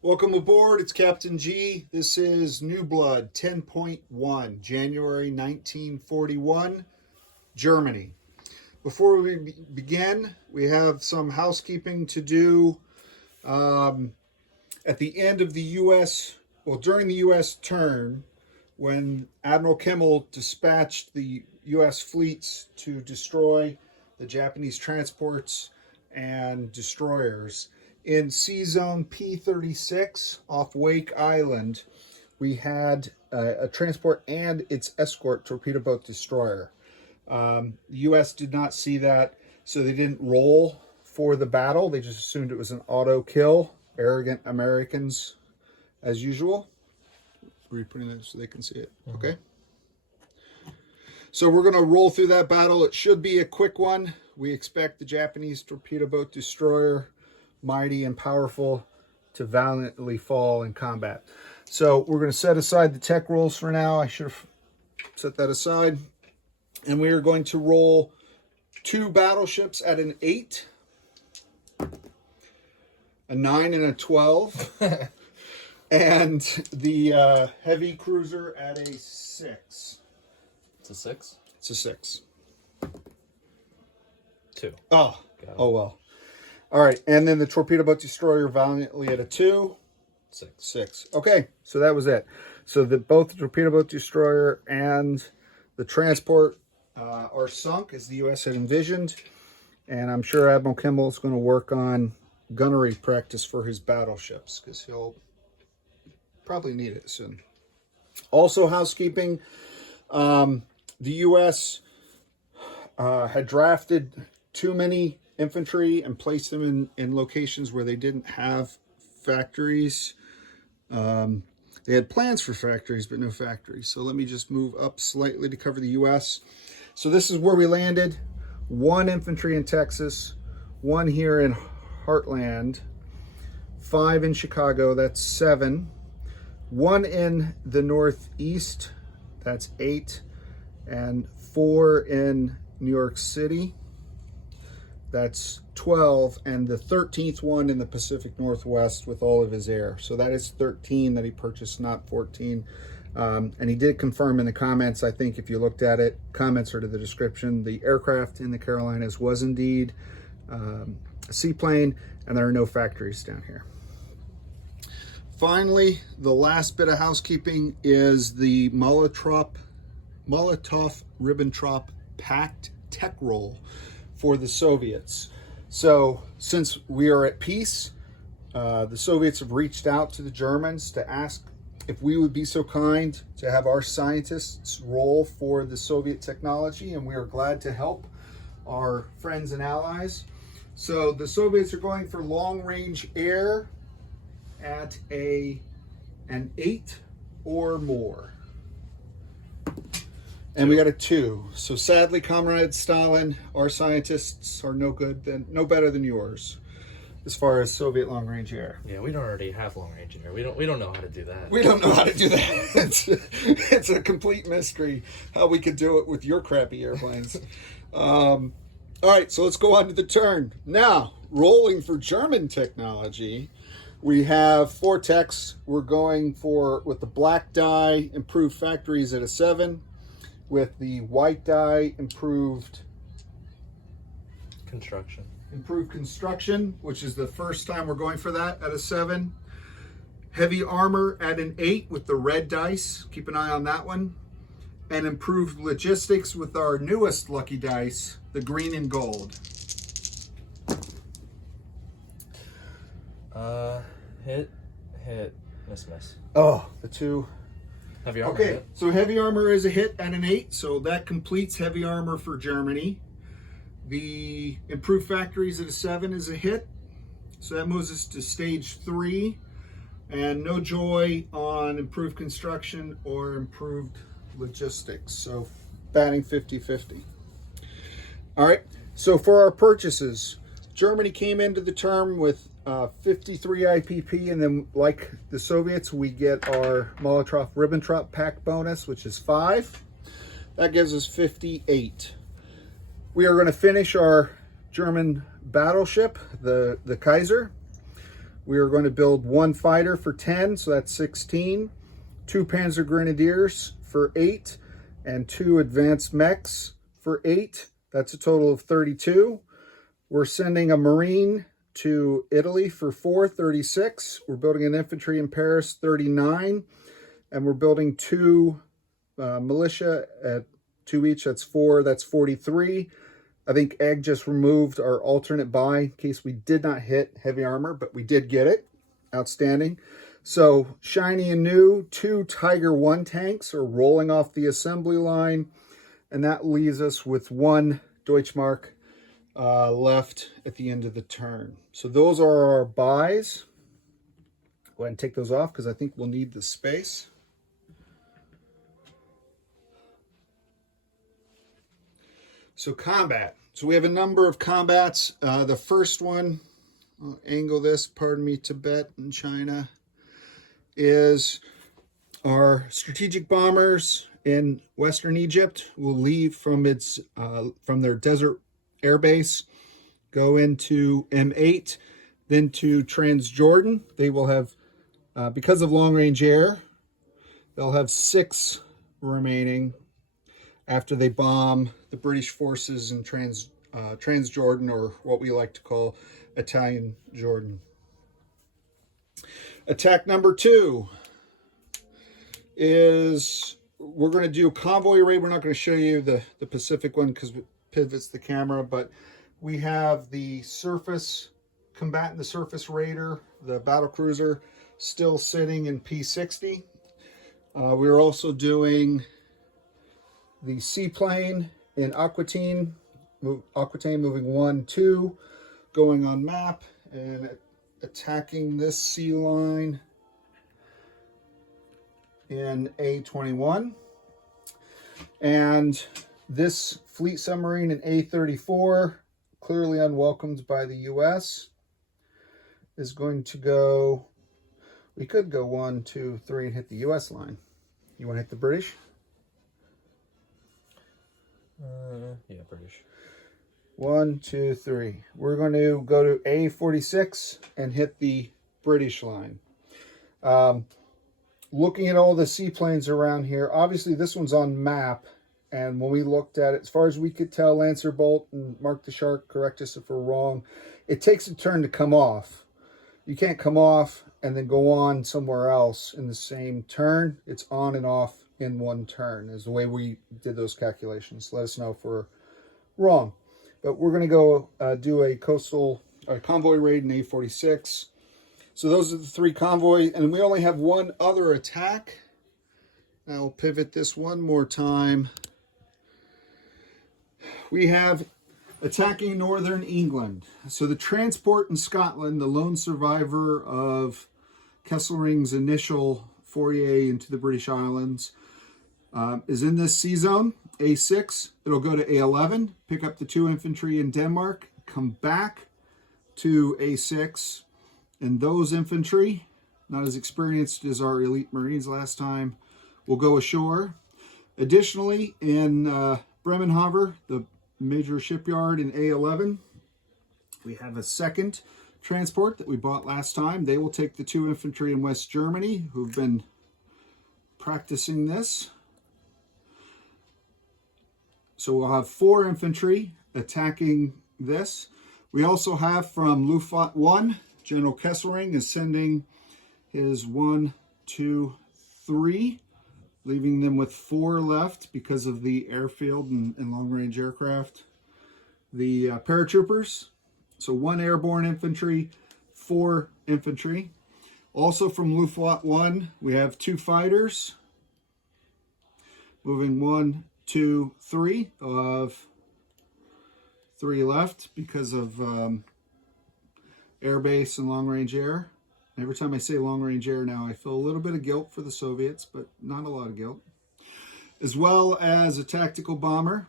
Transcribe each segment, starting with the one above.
Welcome aboard. It's Captain G. This is Newblood 10.1, January 1941, Germany. Before we begin, we have some housekeeping to do. At the end of the during the U.S. turn, when Admiral Kimmel dispatched the U.S. fleets to destroy the Japanese transports and destroyers, in Sea Zone P36 off Wake Island, we had a transport and its escort torpedo boat destroyer. The U.S. did not see that, so they didn't roll for the battle. They just assumed it was an auto kill. Arrogant Americans, as usual. Are you putting that so they can see it? Okay. So we're going to roll through that battle. It should be a quick one. We expect the Japanese torpedo boat destroyer, mighty and powerful, to valiantly fall in combat. So we're going to set aside the tech rolls for now. I should have set that aside. And we are going to roll 2 battleships at an 8, a 9 and a 12, and the heavy cruiser at a 6. It's a 6? It's a 6. 2. Oh well. All right, and then the torpedo boat destroyer valiantly at a 2. 6. Okay, so that was it. So both the torpedo boat destroyer and the transport are sunk as the U.S. had envisioned, and I'm sure Admiral Kimmel is going to work on gunnery practice for his battleships because he'll probably need it soon. Also, housekeeping: the U.S. Had drafted too many infantry and placed them in locations where they didn't have factories. They had plans for factories, but no factories. So let me just move up slightly to cover the U.S. So this is where we landed. 1 infantry in Texas, 1 here in Heartland, 5 in Chicago, that's 7. 1 in the Northeast, that's 8. And 4 in New York City, that's 12, and the 13th one in the Pacific Northwest with all of his air. So that is 13 that he purchased, not 14. And he did confirm in the comments, I think if you looked at it, comments are to the description, the aircraft in the Carolinas was indeed a seaplane, and there are no factories down here. Finally, the last bit of housekeeping is the Molotov-Ribbentrop Pact tech roll for the Soviets. So since we are at peace, the Soviets have reached out to the Germans to ask if we would be so kind to have our scientists roll for the Soviet technology, and we are glad to help our friends and allies. So the Soviets are going for long-range air at an 8 or more. And we got a 2. So sadly, Comrade Stalin, our scientists are no better than yours as far as Soviet long-range air. Yeah, we don't already have long-range air. We don't know how to do that. We don't know how to do that. It's a complete mystery how we could do it with your crappy airplanes. All right, so let's go on to the turn. Now, rolling for German technology, we have 4 techs. We're going with the black die, improved factories at a 7. With the white die, improved construction, which is the first time we're going for that, at a 7. Heavy armor at an 8 with the red dice. Keep an eye on that one. And improved logistics with our newest lucky dice, the green and gold. Hit, miss. Oh, the 2. Heavy armor. Okay, hit. so heavy armor is a hit at an 8, so that completes heavy armor for Germany. The improved factories at a 7 is a hit, so that moves us to stage 3, and no joy on improved construction or improved logistics, so batting 50-50. All right, so for our purchases, Germany came into the term with 53 IPP, and then like the Soviets, we get our Molotov-Ribbentrop Pact bonus, which is 5. That gives us 58. We are going to finish our German battleship, the Kaiser. We are going to build 1 fighter for 10, so that's 16, 2 Panzer Grenadiers for 8, and 2 advanced mechs for 8. That's a total of 32. We're sending a Marine to Italy for 4, 36. We're building an infantry in Paris, 39. And we're building 2 militia at 2 each. That's 4. That's 43. I think Egg just removed our alternate buy in case we did not hit heavy armor, but we did get it. Outstanding. So shiny and new, 2 Tiger 1 tanks are rolling off the assembly line. And that leaves us with 1 Deutschmark left at the end of the turn. So those are our buys. Go ahead and take those off because I think we'll need the space. So combat. So we have a number of combats. The first one, I'll angle this, pardon me, Tibet and China, is our strategic bombers in Western Egypt will leave from their desert air base, go into M8, then to Transjordan. They will have, because of long-range air, they'll have 6 remaining after they bomb the British forces in Transjordan, or what we like to call Italian Jordan. Attack number 2 is, we're going to do convoy raid. We're not going to show you the Pacific one because it pivots the camera, but we have the surface combatant, the surface raider, the battle cruiser, still sitting in P60. We're also doing the seaplane in Aquitaine moving 1, 2, going on map and attacking this sea line in A21. And this fleet submarine in A34, clearly unwelcomed by the US, is going to go, we could go 1, 2, 3 and hit the US line. You want to hit the British? Yeah, British. 1, 2, 3. We're going to go to A46 and hit the British line. Looking at all the seaplanes around here, obviously this one's on map, and when we looked at it, as far as we could tell, Lancer Bolt and Mark the Shark, correct us if we're wrong, it takes a turn to come off. You can't come off and then go on somewhere else in the same turn. It's on and off in one turn is the way we did those calculations. Let us know if we're wrong. But we're going to go do a convoy raid in A46. So those are the 3 convoy, and we only have 1 other attack. I'll pivot this one more time. We have attacking northern England. So the transport in Scotland, the lone survivor of Kesselring's initial foray into the British Islands, is in this sea zone, A6. It'll go to A11, pick up the 2 infantry in Denmark, come back to A6, and those infantry, not as experienced as our elite Marines last time, will go ashore. Additionally, in Bremenhaven, the major shipyard in A11, we have a 2nd transport that we bought last time. They will take the 2 infantry in West Germany who've been practicing this. So we'll have 4 infantry attacking this. We also have from Luftwaffe 1, General Kesselring is sending his 1, 2, 3, leaving them with 4 left because of the airfield and long-range aircraft. The paratroopers, so 1 airborne infantry, 4 infantry. Also from Luftwaffe 1, we have 2 fighters, moving 1, 2, 3. They'll have 3 left because of air base and long-range air. Every time I say long-range air now, I feel a little bit of guilt for the Soviets, but not a lot of guilt. As well as a tactical bomber.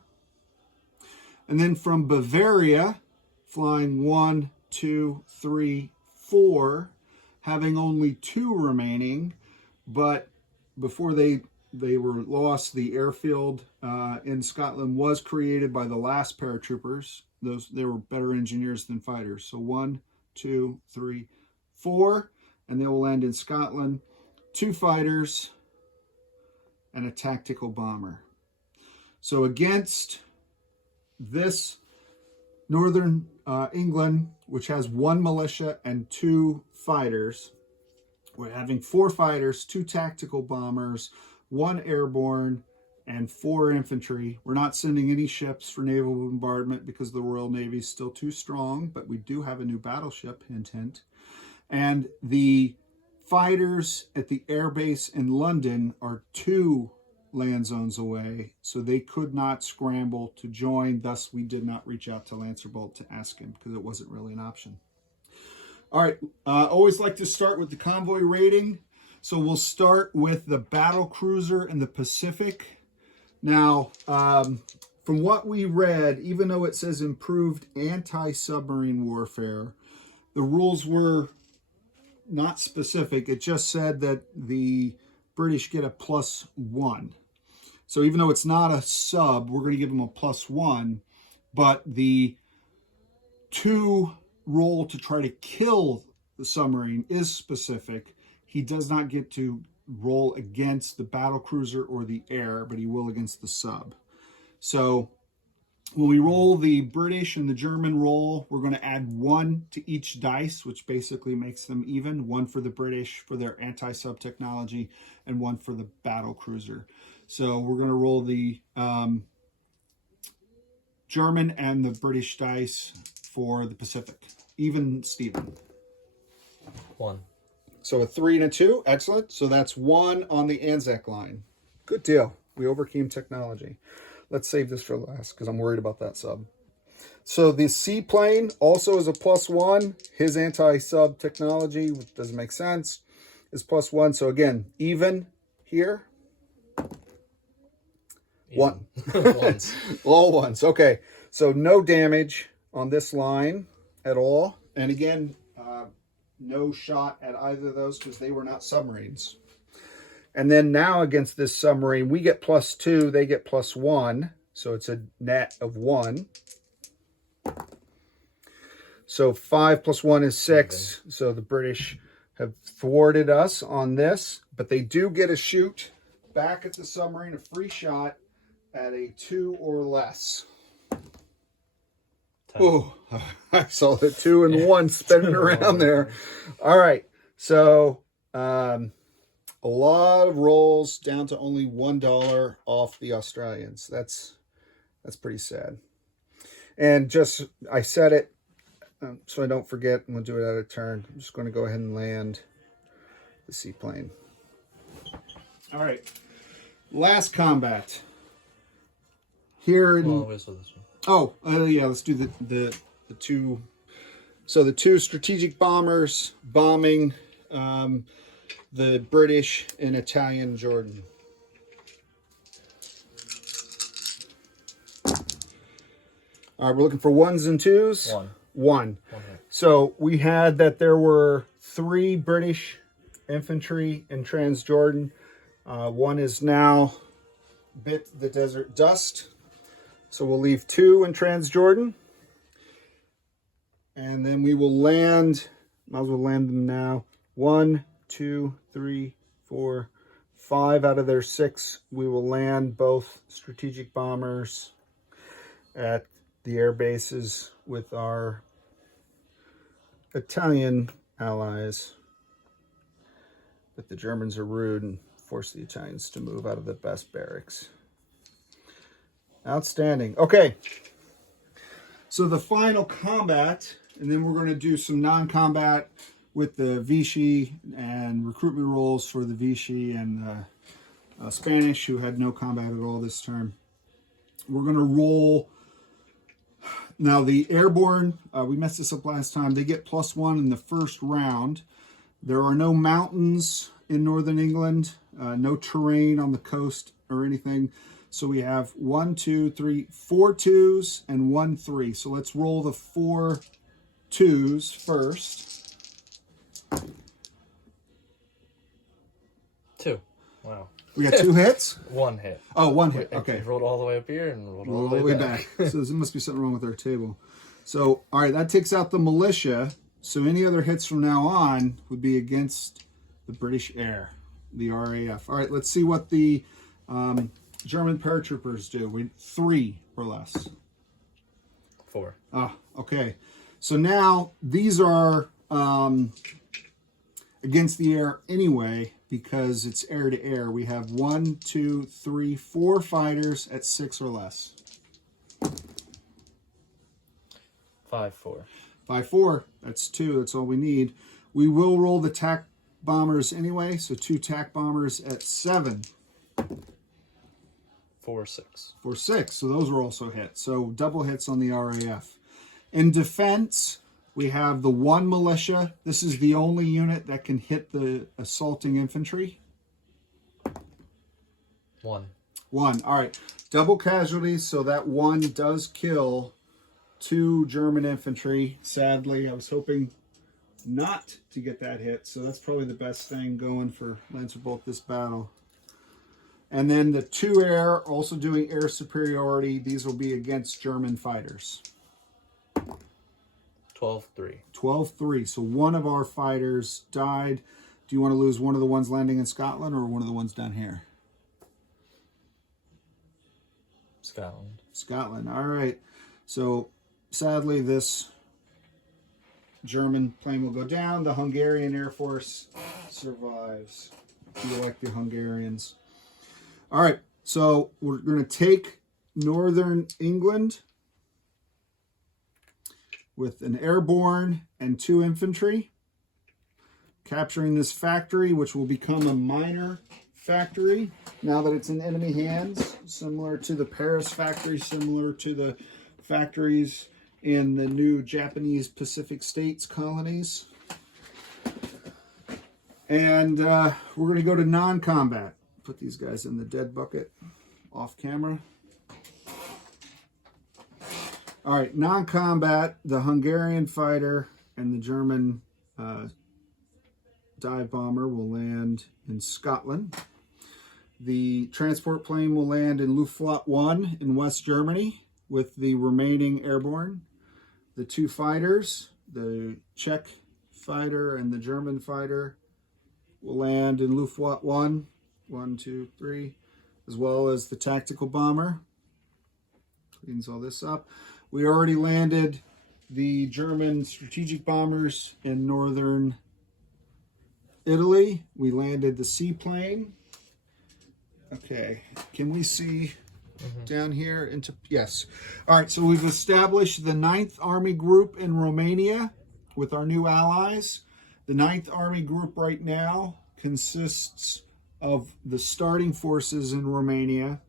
And then from Bavaria, flying 1, 2, 3, 4, having only 2 remaining, but before they were lost, the airfield in Scotland was created by the last paratroopers. They were better engineers than fighters. So 1, 2, 3, 4, and they will land in Scotland. 2 fighters and a tactical bomber. So against this Northern England, which has 1 militia and 2 fighters, we're having 4 fighters, 2 tactical bombers, 1 airborne, and 4 infantry. We're not sending any ships for naval bombardment because the Royal Navy is still too strong, but we do have a new battleship, hint, hint. And the fighters at the airbase in London are 2 land zones away, so they could not scramble to join. Thus, we did not reach out to Lancerbolt to ask him because it wasn't really an option. All right, always like to start with the convoy rating. So we'll start with the battle cruiser in the Pacific. Now, from what we read, even though it says improved anti-submarine warfare, the rules were not specific. It just said that the British get a +1. So even though it's not a sub, we're going to give them a +1. But the 2 roll to try to kill the submarine is specific. He does not get to roll against the battle cruiser or the air, but he will against the sub. So when we roll the British and the German roll, we're going to add 1 to each dice, which basically makes them even. 1 for the British for their anti-sub technology and 1 for the battle cruiser. So we're going to roll the German and the British dice for the Pacific. Even Steven. 1. So a 3 and a 2. Excellent. So that's 1 on the Anzac line. Good deal. We overcame technology. Let's save this for last because I'm worried about that sub. So the seaplane also is a +1. His anti-sub technology, which doesn't make sense, is +1. So again, even here. Even. 1. Ones. All ones. Okay. So no damage on this line at all. And again, no shot at either of those because they were not submarines. And then now against this submarine, we get +2, they get +1. So it's a net of 1. So 5 + 1 is 6. Okay. So the British have thwarted us on this, but they do get a shoot back at the submarine, a free shot at a 2 or less. Oh, I saw the 2 and 1 spinning around there. All right. So a lot of rolls down to only $1 off the Australians. That's pretty sad. And just, I said it so I don't forget, and we'll do it at a turn. I'm just going to go ahead and land the seaplane. All right. Last combat. Here in... Wait, so this one. Oh, yeah, let's do the 2. So the 2 strategic bombers bombing the British and Italian Jordan. All right, we're looking for 1s and 2s. 1. So we had that there were 3 British infantry in Transjordan. 1 is now bit the desert dust. So we'll leave 2 in Transjordan. And then we will land, might as well land them now. 1, 2, 3, 4, 5 out of their 6. We will land both strategic bombers at the air bases with our Italian allies. But the Germans are rude and force the Italians to move out of the best barracks. Outstanding. Okay. So the final combat, and then we're going to do some non-combat with the Vichy and recruitment roles for the Vichy and the Spanish, who had no combat at all this term. We're going to roll. Now the airborne, we messed this up last time. They get +1 in the first round. There are no mountains in Northern England, no terrain on the coast or anything. So we have 1, 2, 3, 4 2s and 1 3. So let's roll the 4 2s first. 2. Wow. We got 2 hits? 1 hit. Oh, 1 hit. Okay. You rolled all the way up here and rolled all the way back. So there must be something wrong with our table. So, all right, that takes out the militia. So any other hits from now on would be against the British Air, the RAF. All right, let's see what the German paratroopers do. 3 or less. 4. Ah, okay. So now these are against the air anyway, because it's air to air. We have 1, 2, 3, 4 fighters at 6 or less. 5-4. 5-4. That's 2. That's all we need. We will roll the TAC bombers anyway, so 2 TAC bombers at 7. 4-6. 4-6. So those were also hits. So double hits on the RAF. In defense, we have the 1 militia. This is the only unit that can hit the assaulting infantry. 1. 1. All right. Double casualties, so that 1 does kill 2 German infantry. Sadly, I was hoping not to get that hit, so that's probably the best thing going for Lancerbolt this battle. And then the 2 air, also doing air superiority. These will be against German fighters. 12-3. 12-3. So 1 of our fighters died. Do you want to lose one of the ones landing in Scotland or one of the ones down here? Scotland. Scotland. All right. So sadly, this German plane will go down. The Hungarian Air Force survives. You like the Hungarians. All right. So we're going to take northern England with an airborne and 2 infantry, capturing this factory, which will become a minor factory now that it's in enemy hands, similar to the Paris factory, similar to the factories in the new Japanese Pacific States colonies. And we're going to go to non-combat. Put these guys in the dead bucket off camera. All right, non-combat, the Hungarian fighter and the German dive bomber will land in Scotland. The transport plane will land in Luftwaffe 1 in West Germany with the remaining airborne. The 2 fighters, the Czech fighter and the German fighter, will land in Luftwaffe 1, 1, 2, 3, as well as the tactical bomber. Cleans all this up. We already landed the German strategic bombers in northern Italy. We landed the seaplane. Okay, can we see down here into, yes. All right, so we've established the 9th Army Group in Romania with our new allies. The 9th Army Group right now consists of the starting forces in Romania,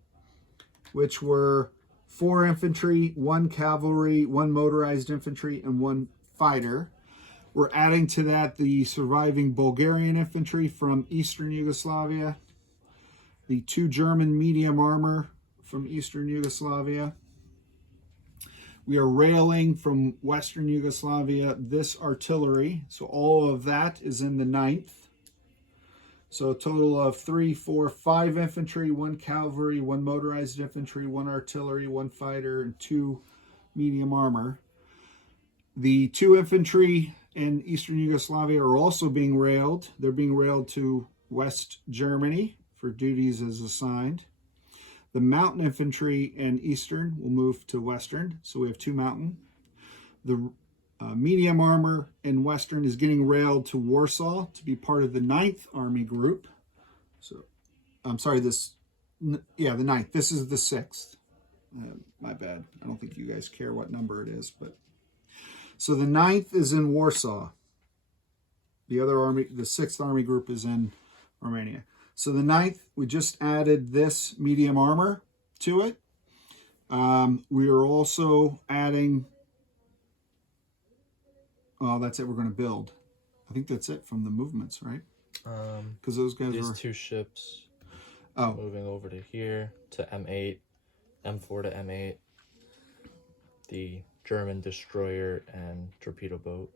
which were 4 infantry, 1 cavalry, 1 motorized infantry, and 1 fighter. We're adding to that the surviving Bulgarian infantry from Eastern Yugoslavia, the 2 German medium armor from Eastern Yugoslavia. We are railing from Western Yugoslavia this artillery. So all of that is in the 9th. So a total of 3, 4, 5 infantry, 1 cavalry, 1 motorized infantry, 1 artillery, 1 fighter, and 2 medium armor. The 2 infantry in Eastern Yugoslavia are also being railed. They're being railed to West Germany for duties as assigned. The mountain infantry in Eastern will move to Western, so we have 2 mountain. The medium armor in Western is getting railed to Warsaw to be part of the 9th Army Group. So, I'm sorry, the 9th. This is the 6th. My bad. I don't think you guys care what number it is, but so the 9th is in Warsaw. The other army, the 6th Army Group, is in Romania. So the 9th, we just added this medium armor to it. We are also adding, oh, that's it, we're going to build. I think that's it from the movements, right? Because those guys these were 2 ships moving over to here, to M8, M4 to M8, the German destroyer and torpedo boat.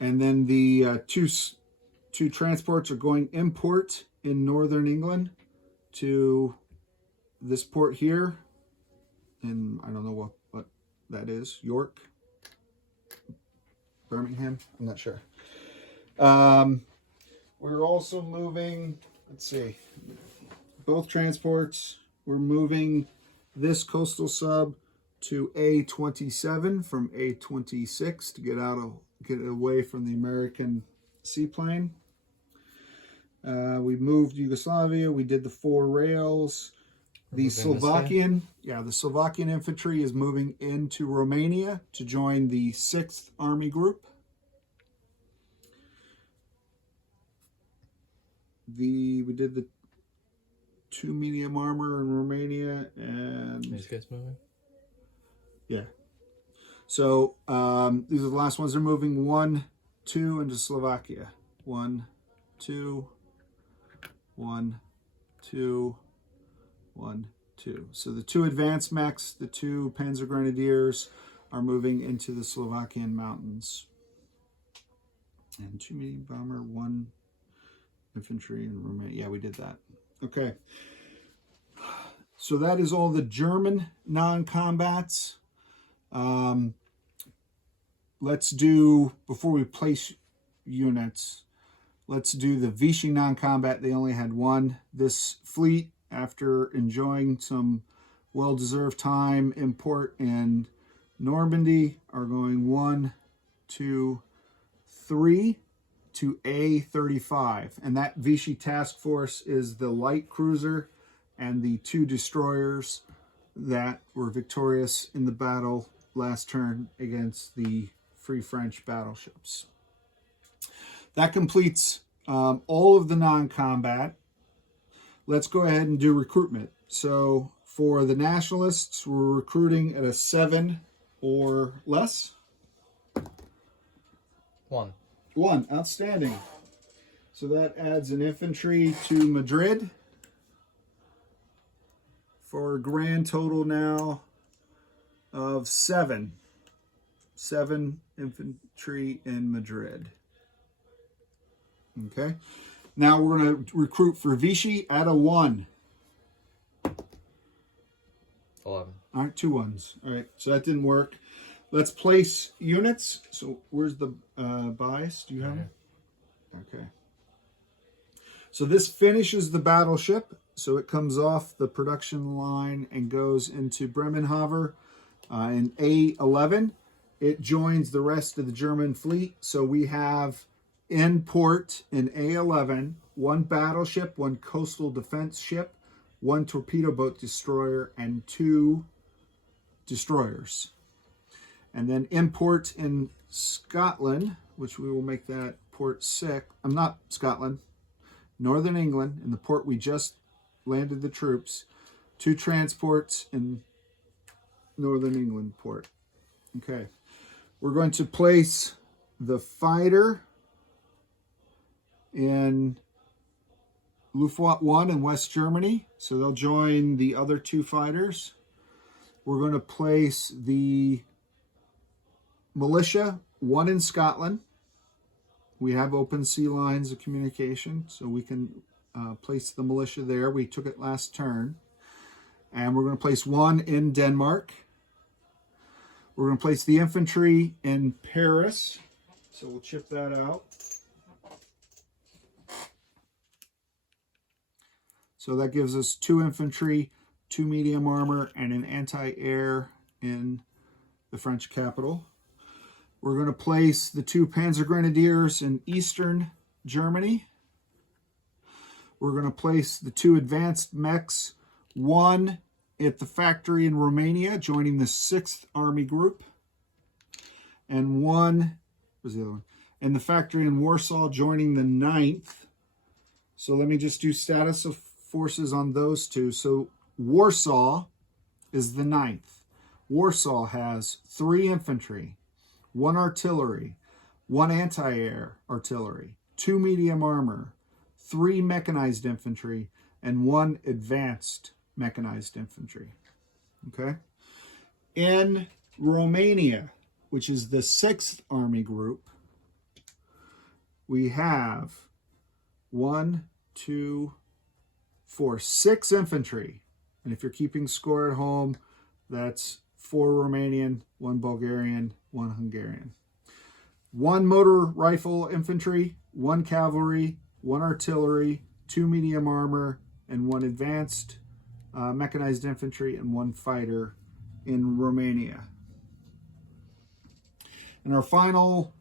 And then the two transports are going import in northern England to this port here. And I don't know what that is, York. Birmingham. I'm not sure. We're also moving, let's see, both transports. We're moving this coastal sub to A27 from A26 to get away from the American seaplane. We moved Yugoslavia. We did the 4 rails. The Slovakian infantry is moving into Romania to join the 6th Army Group. We did the 2 medium armor in Romania, and These guys moving? yeah. So these are the last ones. They're moving 1, 2 into Slovakia. 1, 2, 1, 2, 1, 2. So the 2 advanced mechs, the 2 Panzer Grenadiers, are moving into the Slovakian mountains. And 2 medium bomber, 1 infantry in Romania. Yeah, we did that. Okay. So that is all the German non-combats. Let's do, before we place units, let's do the Vichy non-combat. They only had 1. This fleet, after enjoying some well-deserved time in port in Normandy, are going 1, 2, 3 to A35. And that Vichy task force is the light cruiser and the 2 destroyers that were victorious in the battle last turn against the Free French battleships. That completes all of the non-combat. Let's go ahead and do recruitment. So for the nationalists, we're recruiting at a 7 or less. 1. 1, outstanding. So that adds an infantry to Madrid for a grand total now of 7. 7 infantry in Madrid. Okay. Now we're going to recruit for Vichy at a 1. 11. All right, 2 1s. All right, so that didn't work. Let's place units. So where's the bias? Do you have it? Okay. So this finishes the battleship. So it comes off the production line and goes into Bremenhaven in A11. It joins the rest of the German fleet. So we have in port in A11, 1 battleship, 1 coastal defense ship, 1 torpedo boat destroyer, and 2 destroyers. And then in port in Scotland, which we will make that port 6. I'm not Scotland, Northern England, in the port we just landed the troops. 2 transports in Northern England port. Okay. We're going to place the fighter in Luftwaffe 1 in West Germany. So they'll join the other 2 fighters. We're going to place the militia 1 in Scotland. We have open sea lines of communication, so we can place the militia there. We took it last turn. And we're going to place 1 in Denmark. We're going to place the infantry in Paris. So we'll chip that out. So that gives us 2 infantry, 2 medium armor, and an anti-air in the French capital. We're going to place the 2 Panzer Grenadiers in Eastern Germany. We're going to place the 2 advanced mechs, 1 at the factory in Romania, joining the 6th Army Group, and 1, where's the other one? And the factory in Warsaw, joining the 9th. So let me just do status of forces on those 2. So Warsaw is the 9th. Warsaw has 3 infantry, 1 artillery, 1 anti-air artillery, 2 medium armor, 3 mechanized infantry, and 1 advanced mechanized infantry. Okay. In Romania, which is the 6th Army Group, we have 1, 2, 4, 6 infantry. And if you're keeping score at home, that's 4 Romanian, 1 Bulgarian, 1 Hungarian. 1 motor rifle infantry, 1 cavalry, 1 artillery, 2 medium armor, and 1 advanced mechanized infantry, and 1 fighter in Romania. And our final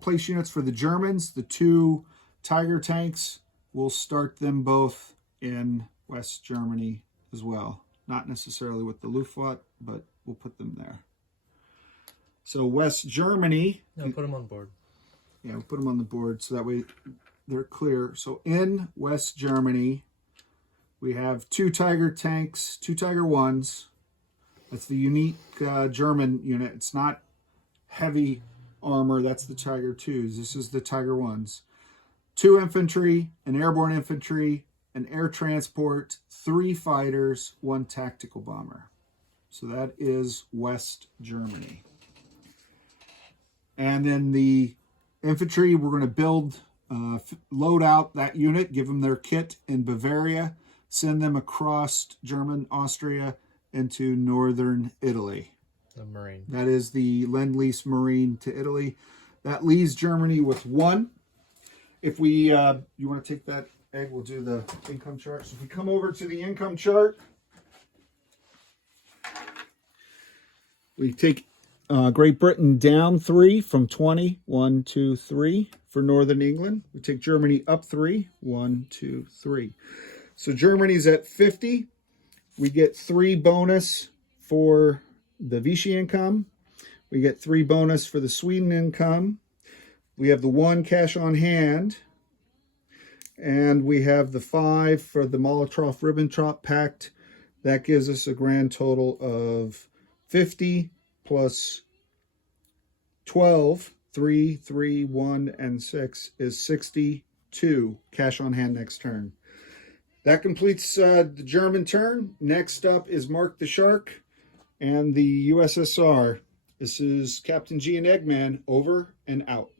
place units for the Germans, the 2 Tiger tanks, we'll start them both in West Germany as well. Not necessarily with the Luftwaffe, but we'll put them there. So West Germany. No, put them on board. Yeah, we'll put them on the board so that way they're clear. So in West Germany, we have 2 Tiger tanks, 2 Tiger 1s. That's the unique German unit. It's not heavy armor. That's the Tiger 2s. This is the Tiger 1s. 2 infantry, an airborne infantry, an air transport, 3 fighters, 1 tactical bomber. So that is West Germany. And then the infantry, we're going to build, load out that unit, give them their kit in Bavaria, send them across German Austria into northern Italy. The Marine. That is the Lend-Lease Marine to Italy. That leaves Germany with 1. If we, you want to take that, Egg, we'll do the income chart. So if we come over to the income chart, we take Great Britain down 3 from 20. 1, 2, 3 for Northern England. We take Germany up 3. 1, 2, 3. So Germany's at 50. We get 3 bonus for the Vichy income. We get 3 bonus for the Sweden income. We have the 1 cash on hand. And we have the 5 for the Molotov-Ribbentrop Pact. That gives us a grand total of 50 plus 12, 3, 3, 1, and 6 is 62 cash on hand next turn. That completes the German turn. Next up is Mark the Shark and the USSR. This is Captain G and Eggman, over and out.